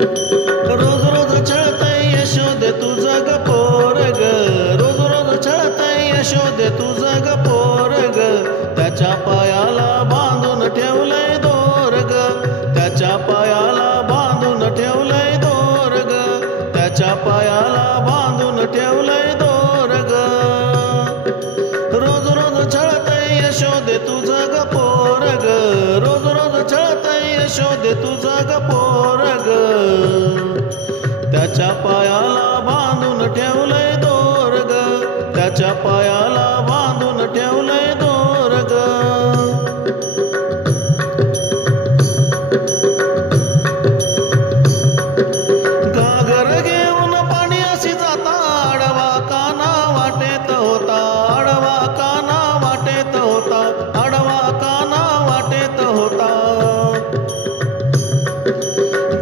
रोज रोज छळतय यशोदे तुझं ग पोरग, रोज रोज छळतय यशोदे तुझं ग पोरग, त्याच्या पायाला बांधून ठेवलंय दोरग, त्याच्या पायाला बांधून ठेवलंय दोरग, त्याच्या पायाला बांधून ठेवलंय दोरग. रोज रोज छळतय यशोदे तुझं ग पोरग, रोज रोज छळतय यशोदे तुझं ग पोरग, त्याच्या पायाला बांधून ठेवलंय दोरग, त्याच्या पायाला बांधून ठेवलंय दोरग. घागर घेऊन पाणी अशी जाता, आडवा काना वाटेत होता, आडवा काना वाटेत होता, आडवा काना वाटेत होता.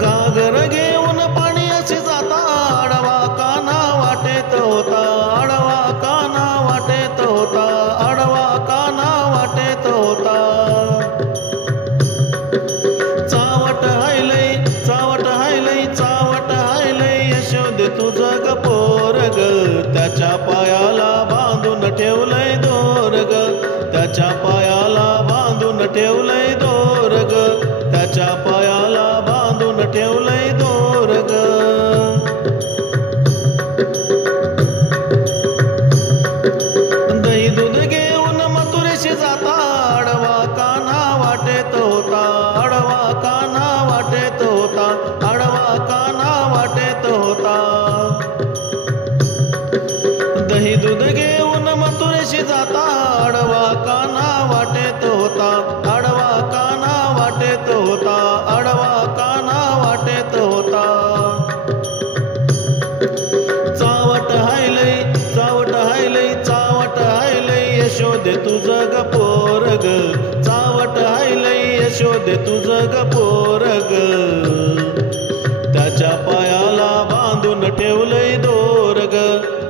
घागर घेऊन पाणी अशी जाता, आडवा काना वाटेत होता, आडवा काना वाटेत होता, आडवा काना वाटेत होता. चावट हायलय, चावट हायलय, चावट हायलय यशोदे तुझं ग पोरग, त्याच्या पायाला बांधून ठेवलंय दोरग, त्याच्या पायाला बांधून ठेवलंय दोरग, त्याच्या पायाला बांधून ठेवलंय दोरग. दही दूध घेऊन मथुरेशी जाता, आडवा कान्हा वाटेत होता, आडवा कान्हा वाटेत होता, आडवा कान्हा वाटेत होता. दही दूध घेऊन मथुरेशी जाता, आडवा कान्हा वाटेत होता, आडवा कान्हा वाटेत होता, आडवा कान्हा वाटेत होता. चावट हायलय, चावट हायलय, चावट हायलय यशोदे तुझं ग पोरग, चावट हायलय यशोदे तुझं ग पोरग, त्याच्या पायाला बांधून ठेवलंय दोरग,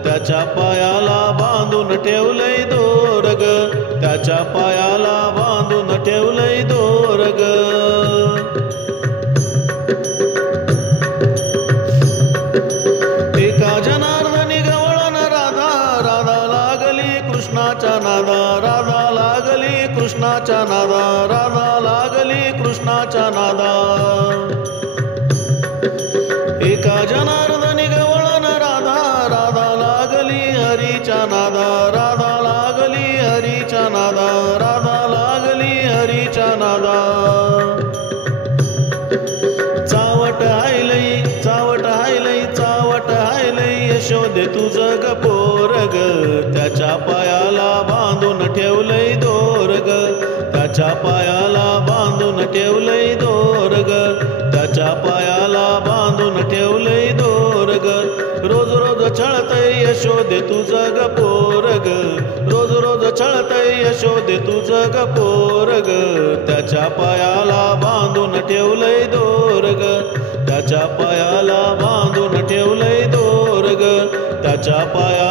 त्याच्या पायाला बांधून ठेवलंय दोरग, त्याच्या पायाला बांधून ठेवलंय दोरग. एका जनार्दनी गवळण राधा, राधा लागली कृष्णाच्या नादा, राधा लागली कृष्णाच्या नादा, राधा लागली कृष्णाच्या नादा. एका जनार्दनी गवळण राधा, राधा लागली हरीच्या नादा, राधा लागली हरीच्या नादा, राधा लागली हरीच्या नादा. चावट हायलय, चावट हायलय, चावट हायलय यशोदे तुझं ग पोरग, त्याच्या पायाला बांधून ठेवलंय दोरग, त्याच्या पायाला बांधून ठेवलंय दोरग, त्याच्या पायाला बांधून ठेवलंय दोरग. रोज रोज छळतय यशोदे तुझं ग पोरग, रोज रोज छळतय यशोदे तुझं ग पोरग, त्याच्या पायाला बांधून ठेवलंय दोरग, त्याच्या पायाला बांधून ठेवलंय दोरग, त्याच्या पाया